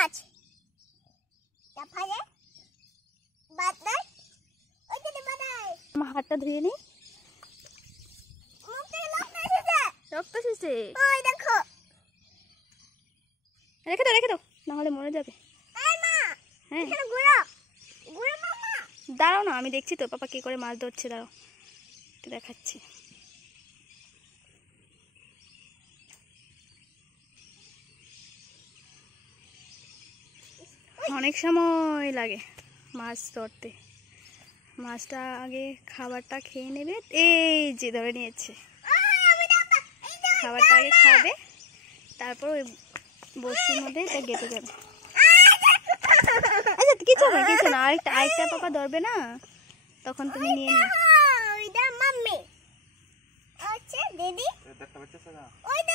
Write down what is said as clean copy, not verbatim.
মাছ তারপরে বাদাই ওই যে বাদাই আমার হাতটা ধুয়ে নি। মুখে রক্ত এসেছে ওই দেখো। রেখে দাও না হলে মরে যাবে। এই মা হ্যাঁ এখানে গুঁড়ো গুঁড়ো মামা দাঁড়াও না, আমি দেখছি তো পাপা কি করে মাছ ধরছে, দাঁড়াও একটু দেখাচ্ছি। অনেক সময় লাগে মাছ ধরতে। মাছটা আগে খাবারটা খেয়ে নেবে, এই যে ধরে নিয়েছে। খাবারটা আগে খাবে, তারপর ওই বস্তির মধ্যে এটা গেঁথে যাবে। আচ্ছা কিছু না আরেকটা পাপা ধরবে না, তখন তুমি নিয়ে নিও। ওইটা মাম্মি আচ্ছা দিদি ওই তো